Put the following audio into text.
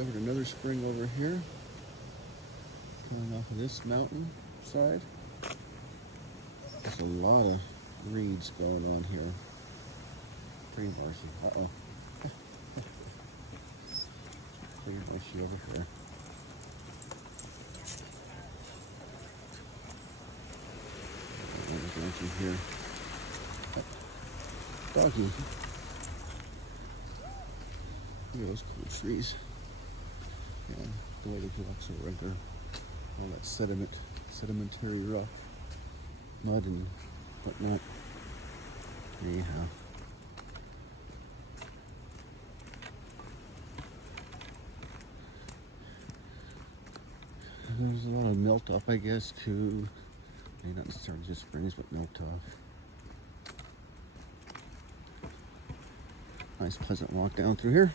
discovered another spring over here, coming off of this mountain side. There's a lot of reeds going on here. Pretty marshy. Uh-oh. Pretty marshy over here. Down through here. Doggy. Look at those cool trees. Yeah, the way the rocks are right there. All that sedimentary rock, mud and whatnot. Anyhow. There's a lot of melt off, I guess, too. Maybe not necessarily just springs, but melt off. Nice pleasant walk down through here.